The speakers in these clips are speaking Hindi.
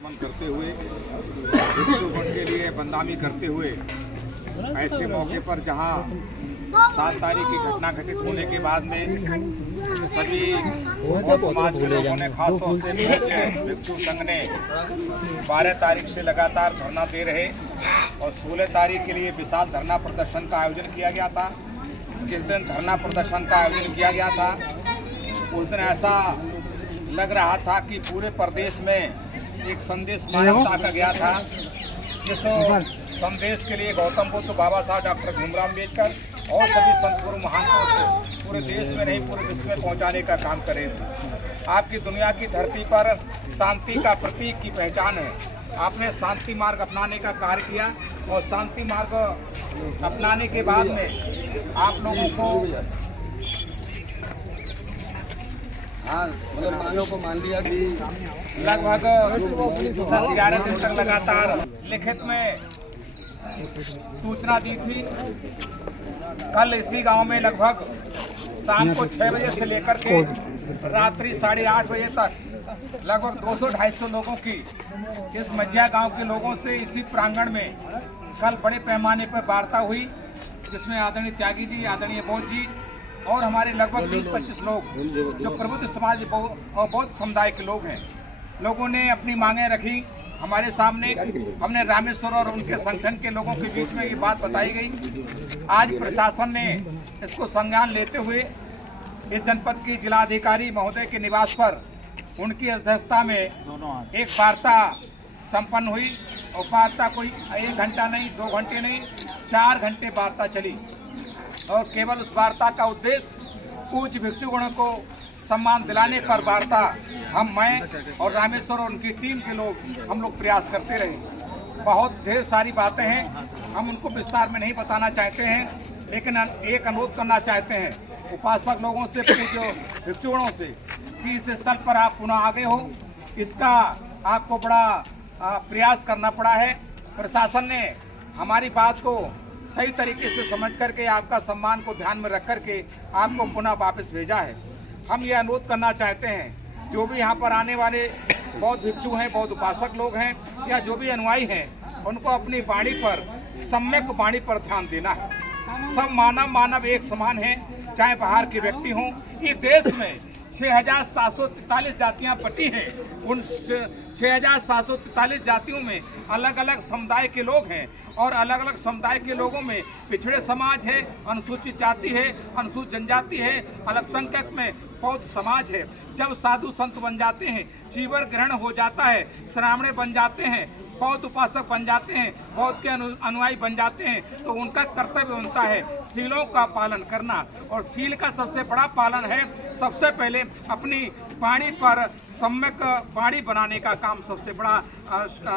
करते हुए भिक्षुगण के लिए बदनामी करते हुए ऐसे मौके पर जहां 7 तारीख की घटना घटित होने के बाद में सभी समाज के लोगों ने खासतौर से भिक्षु संघ ने 12 तारीख से लगातार धरना दे रहे और 16 तारीख के लिए विशाल धरना प्रदर्शन का आयोजन किया गया था। जिस दिन धरना प्रदर्शन का आयोजन किया गया था उस दिन ऐसा लग रहा था कि पूरे प्रदेश में एक संदेश मानवता का गया था। जिस संदेश के लिए गौतम बुद्ध, बाबा साहब डॉक्टर भीमराव अम्बेडकर और सभी संत गुरु महात्माओं से पूरे देश में नहीं पूरे विश्व में पहुंचाने का काम करे थे। आपकी दुनिया की धरती पर शांति का प्रतीक की पहचान है। आपने शांति मार्ग अपनाने का कार्य किया और शांति मार्ग अपनाने के बाद में आप लोगों को मान लिया कि लगभग 10-11 दिन तक लगातार लिखित में सूचना दी थी। कल इसी गांव में लगभग शाम को 6 बजे से लेकर के रात्रि 8:30 बजे तक लगभग 200-250 लोगों की इस मझिया गांव के लोगों से इसी प्रांगण में कल बड़े पैमाने पर वार्ता हुई, जिसमें आदरणीय त्यागी जी, आदरणीय बौद्ध जी और हमारे लगभग 20-25 लोग जो प्रबुद्ध समाज और बौद्ध समुदाय के लोग हैं, लोगों ने अपनी मांगें रखी हमारे सामने। हमने रामेश्वर और उनके संगठन के लोगों के बीच में ये बात बताई गई। आज प्रशासन ने इसको संज्ञान लेते हुए इस जनपद की जिलाधिकारी महोदय के निवास पर उनकी अध्यक्षता में एक वार्ता संपन्न हुई और वार्ता कोई 1 घंटा नहीं, 2 घंटे नहीं, 4 घंटे वार्ता चली और केवल उस वार्ता का उद्देश्य पूज्य भिक्षुगणों को सम्मान दिलाने पर वार्ता मैं और रामेश्वर और उनकी टीम के लोग हम लोग प्रयास करते रहे। बहुत ढेर सारी बातें हैं, हम उनको विस्तार में नहीं बताना चाहते हैं, लेकिन एक अनुरोध करना चाहते हैं उपासक लोगों से, पूज्य भिक्षुगणों से कि इस स्थल पर आप पुनः आगे हो। इसका आपको बड़ा प्रयास करना पड़ा है। प्रशासन ने हमारी बात को सही तरीके से समझ करके आपका सम्मान को ध्यान में रख करके आपको पुनः वापस भेजा है। हम ये अनुरोध करना चाहते हैं जो भी यहाँ पर आने वाले बौद्ध भिक्षु हैं, बौद्ध उपासक लोग हैं या जो भी अनुयायी हैं, उनको अपनी वाणी पर, सम्यक वाणी पर ध्यान देना है। सब मानव एक समान है, चाहे बाहर के व्यक्ति हों। ये देश में 6,743 जातियां बटी हैं। उन 6,743 जातियों में अलग अलग समुदाय के लोग हैं और अलग अलग समुदाय के लोगों में पिछड़े समाज है, अनुसूचित जाति है, अनुसूचित जनजाति है, अल्पसंख्यक में बौद्ध समाज है। जब साधु संत बन जाते हैं, चीवर ग्रहण हो जाता है, श्रावणे बन जाते हैं, बौद्ध उपासक बन जाते हैं, बौद्ध के अनुयायी बन जाते हैं, तो उनका कर्तव्य बनता है सीलों का पालन करना। और सील का सबसे बड़ा पालन है सबसे पहले अपनी वाणी पर सम्यक वाणी बनाने का काम सबसे बड़ा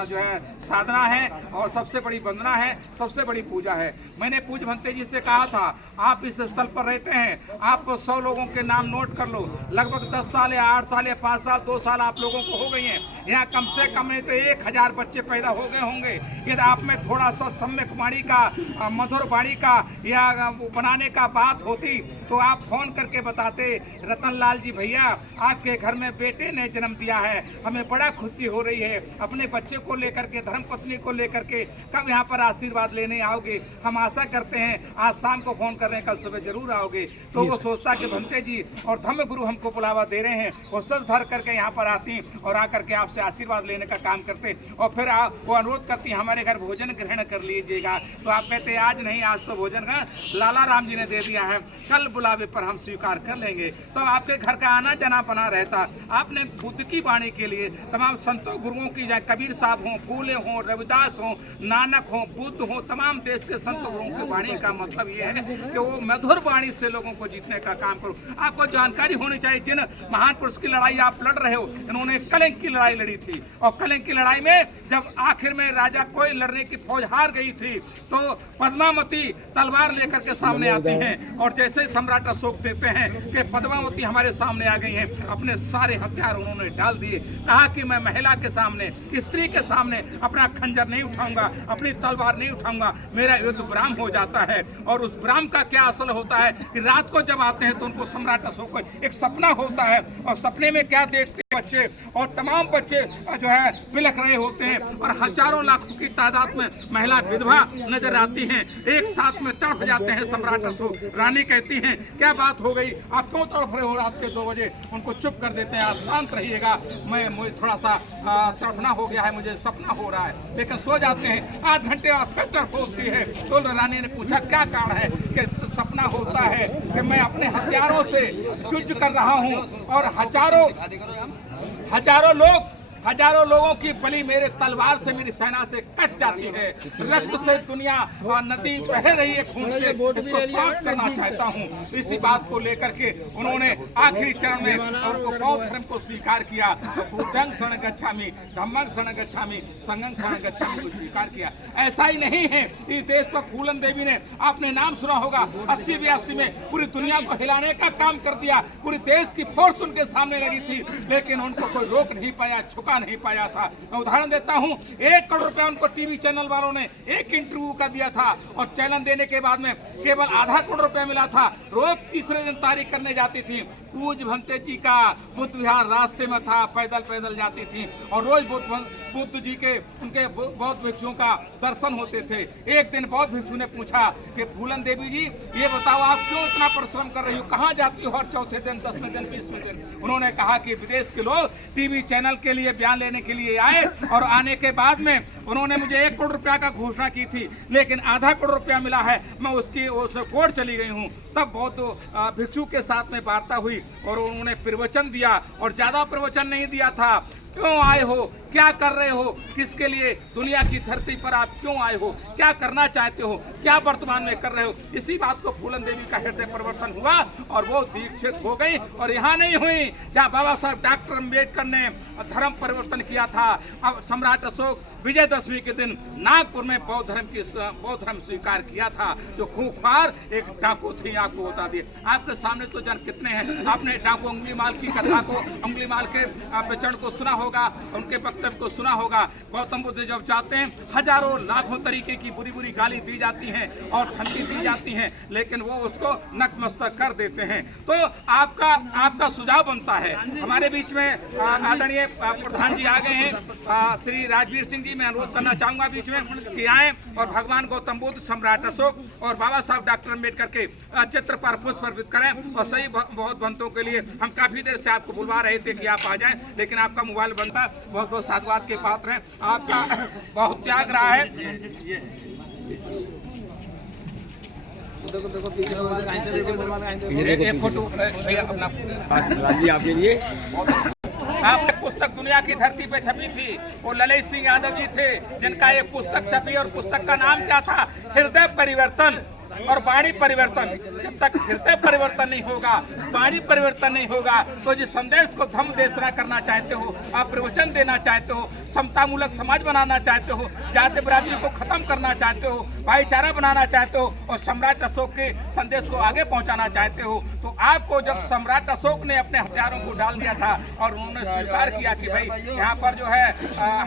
जो है साधना है और सबसे बड़ी वंदना है, सबसे बड़ी पूजा है। मैंने पूज्य भंते जी से कहा था आप इस स्थल पर रहते हैं, आप 100 लोगों के नाम नोट कर लो। लगभग 10 साल या 8 साल या 5 साल 2 साल आप लोगों को हो गई हैं। यहाँ कम से कम नहीं तो 1000 बच्चे पैदा हो गए होंगे। यदि आप में थोड़ा सा सम्यक वाणी का, मधुर वाणी का या बनाने का बात होती तो आप फोन करके बताते, रतनलाल जी भैया आपके घर में बेटे ने जन्म दिया है, हमें बड़ा खुशी हो रही है। अपने बच्चे को लेकर के, धर्मपत्नी को लेकर के कब यहाँ पर आशीर्वाद लेने आओगे? हम आशा करते हैं आज शाम को फोन कर रहे हैं, कल सुबह जरूर आओगे। तो वो सोचता कि भंते जी और धर्म गुरु हमको बुलावा दे रहे हैं, वो सच धर करके यहाँ पर आती और आकर के आपसे आशीर्वाद लेने का काम करते और फिर वो अनुरोध करती हमारे घर भोजन ग्रहण कर लीजिएगा। तो आप कहते आज नहीं, आज तो भोजन का लाला राम जी ने दे दिया है, कल बुलावे पर हम स्वीकार कर लेंगे। तो आपके घर का आना जाना बना रहता। आपने बुद्ध की वाणी के लिए तमाम संतों गुरुओं की, चाहे कबीर साहब हों, फूले हों, रविदास हों, नानक हों, बुद्ध हों, तमाम देश के संत गुरुओं की वाणी का मतलब ये है कि वो मधुर वाणी से लोगों को जीतने का काम करो। आपको जानकारी होनी चाहिए जिन महान पुरुष की लड़ाई आप लड़ रहे हो, इन्होंने कलंक की लड़ाई लड़ी थी और कलंक की लड़ाई में जब आखिर में राजा कोई लड़ने की फौज हार गई थी तो पद्मावती तलवार लेकर के सामने आती हैं और जैसे सम्राट अशोक देखते हैं कि पद्मावती हमारे सामने आ गई हैं, अपने सारे हथियार उन्होंने डाल दिए। कहा कि मैं महिला के सामने, स्त्री के सामने अपना खंजर नहीं उठाऊंगा, अपनी तलवार नहीं उठाऊंगा, मेरा युद्ध विराम हो जाता है। और उस विराम का क्या असल होता है कि रात को जब आते हैं तो उनको सम्राट अशोक को एक सपना होता है और सपने में क्या देखते बच्चे और तमाम बच्चे जो है बिलख रहे होते हैं और हजारों लाखों की तादाद में महिला विधवा नजर आती हैं, एक साथ में तड़प जाते हैं। सम्राट अशोक रानी कहती हैं, क्या बात हो गई, आप क्यों तड़प रहे हो रात के 2 बजे? उनको चुप कर देते हैं, आप शांत रहिएगा, मुझे थोड़ा सा तड़पना हो गया है, मुझे सपना हो रहा है। लेकिन सो जाते हैं। 8 घंटे बाद फिर तड़प होती है। तो रानी ने पूछा, क्या कारण है कि सपना होता है? कि मैं अपने हथियारों से युद्ध कर रहा हूँ और हजारों लोगों की बलि मेरे तलवार से, मेरी सेना से कट जाती है। रक्त से दुनिया और नदी बह रही है खून से, इसको साफ करना चाहता हूँ। इसी बात को लेकर के उन्होंने आखिरी चरण में और बौद्ध धर्म को स्वीकार किया। बुद्धं शरणं गच्छामि, धम्मं शरणं गच्छामि, संघं शरणं गच्छामि को स्वीकार किया। ऐसा ही नहीं है, इस देश पर फूलन देवी ने, आपने नाम सुना होगा, 80-82 में पूरी दुनिया को हिलाने का काम कर दिया। पूरी देश की फोर्स उनके सामने लगी थी, लेकिन उनको कोई रोक नहीं पाया, नहीं पाया था। मैं उदाहरण देता हूं, 1 करोड़ रुपया उनको टीवी चैनल वालों ने एक इंटरव्यू का दिया था और चैनल देने के बाद में केवल आधा करोड़ रुपया मिला था। रोज तीसरे दिन तारीख करने जाती थी। पूज भंते जी का बुद्ध विहार रास्ते में था, पैदल जाती थी और रोज बुद्ध जी के, उनके बौद्ध भिक्षुओं का दर्शन होते थे। एक दिन बौद्ध भिक्षु ने पूछा कि फूलन देवी जी, ये बताओ आप क्यों इतना परिश्रम कर रही हो, कहाँ जाती हो हर चौथे दिन, 10वें दिन, 20वें दिन? उन्होंने कहा कि विदेश के लोग टीवी चैनल के लिए बयान लेने के लिए आए और आने के बाद में उन्होंने मुझे 1 करोड़ रुपया का घोषणा की थी, लेकिन आधा करोड़ रुपया मिला है। मैं उसमें कोर्ट चली गई हूँ। तब बहुत भिक्षु के साथ में वार्ता हुई और उन्होंने प्रवचन दिया और ज्यादा प्रवचन नहीं दिया था। क्यों आए हो, क्या कर रहे हो, किसके लिए दुनिया की धरती पर आप क्यों आए हो, क्या करना चाहते हो, क्या वर्तमान में कर रहे हो? इसी बात को फूलन देवी का हृदय परिवर्तन हुआ और वो दीक्षित हो गई। और यहाँ नहीं हुई जहाँ बाबा साहब डॉक्टर अम्बेडकर ने धर्म परिवर्तन किया था। अब सम्राट अशोक विजयदशमी के दिन नागपुर में बौद्ध धर्म स्वीकार किया था। जो खूंखार एक डाकू थी, आपको बता दिए। आपके सामने तो जन कितने हैं। आपने डाकू अंगुलीमाल की कथा को, अंगुलीमाल के प्रचंड को सुना होगा, उनके वक्तव्य को सुना होगा। गौतम बुद्ध जब जाते हैं, हजारों लाखों तरीके की बुरी गाली दी जाती हैं और धमकी दी जाती हैं, लेकिन वो उसको नतमस्तक कर देते हैं। तो आपका सुझाव बनता है। हमारे बीच में आदरणीय प्रधान जी आ गए हैं, श्री राजवीर सिंह जी। मैं अनुरोध करना चाहूंगा बीच में कि आए और भगवान गौतम बुद्ध, सम्राट अशोक और बाबा साहब डॉक्टर अम्बेडकर के चित्र पर पुष्प अर्पित करें। और सही बहुत भक्तों के लिए हम काफी देर से आपको बुलवा रहे थे कि आप आ जाएं, लेकिन आपका मोबाइल बनता। बहुत साधुवाद के पात्र हैं, आपका बहुत त्याग रहा है। एक फोटो अपना आपके लिए। आपने पुस्तक दुनिया की धरती पे छपी थी, वो ललित सिंह यादव जी थे जिनका ये पुस्तक छपी और पुस्तक का नाम क्या था? हृदय परिवर्तन और वाणी परिवर्तन। जब तक हृदय परिवर्तन नहीं होगा, वाणी परिवर्तन नहीं होगा, तो जिस संदेश को धम्म देशना करना चाहते हो, आप प्रवचन देना चाहते हो, समतामूलक समाज बनाना चाहते हो, जाति बरादरी को खत्म करना चाहते हो, भाईचारा बनाना चाहते हो और सम्राट अशोक के संदेश को आगे पहुंचाना चाहते हो, तो आपको जब सम्राट अशोक ने अपने हथियारों को डाल दिया था और उन्होंने स्वीकार किया कि भाई यहाँ पर जो है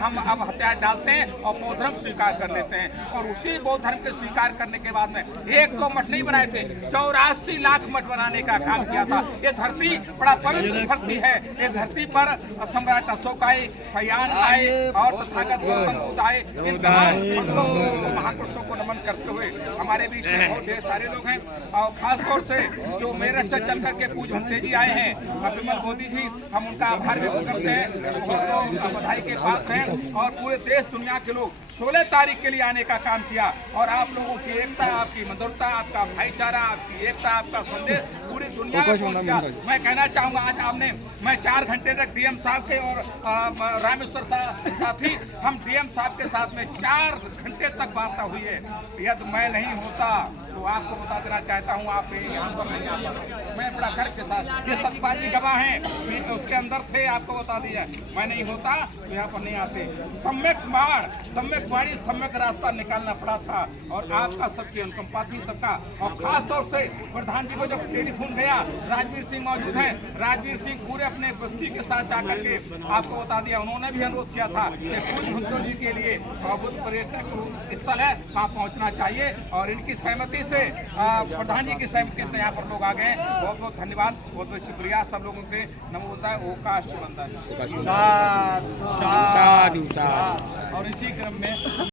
हम अब हथियार डालते हैं और बौद्ध धर्म स्वीकार कर लेते हैं। और उसी बौद्ध धर्म के स्वीकार करने के बाद में 1-2 मठ नहीं बनाए थे, 84 लाख मठ बनाने का काम किया था। ये धरती बड़ा पवित्र धरती है। ये धरती पर सम्राट अशोक आए, फयान आए और तथागत गौतम बुद्ध आए। इन संतों महापुरुषों को नमन करते हुए हमारे बीच में बहुत ढेर सारे लोग हैं और खासतौर से जो मेरठ से चल करके पूज भंते जी आए हैं, विमल मोदी जी, हम उनका आभार व्यक्त करते हैं, जो बधाई के पात्र हैं। और पूरे देश दुनिया के लोग 16 तारीख के लिए आने का काम किया और आप लोगों की एकता, आपकी मधुरता, आपका भाईचारा, आपकी एकता, आपका संदेश पूरी दुनिया में पहुंच गया। मैं कहना चाहूंगा आज मैं 4 घंटे तक डीएम साहब के और रामेश्वर साथी, हम डीएम साहब के साथ में 4 घंटे तक वार्ता हुई है। यदि मैं नहीं होता तो आपको बता देना चाहता हूँ, आप यहाँ पर नहीं आ पाते। मैं बड़ा गर्व के साथ, ये सतपाजी गवाह हैं, उसके अंदर थे, आपको बता दिया। मैं नहीं होता तो यहाँ पर नहीं आते। सम्यक वाणी, सम्यक रास्ता निकालना पड़ा था और आपका सबकी अनुकंपा थी सबका। और खास तौर से प्रधान जी को जब टेलीफोन गया। राजवीर सिंह मौजूद हैं। राजवीर सिंह पूरे अपने बस्ती के साथ जाकर के आपको बता दिया, उन्होंने भी अनुरोध किया था कि पूज्य भुट्टो जी के लिए बुद्ध पर्यटक स्थल है, वहाँ पहुँचना चाहिए और इनकी सहमति से प्रधान जी की सहमति से यहाँ पर लोग आ गए। बहुत बहुत धन्यवाद, बहुत बहुत शुक्रिया सब लोगों के। नमो बुद्धाय, ओकाश बंदन। और इसी क्रम में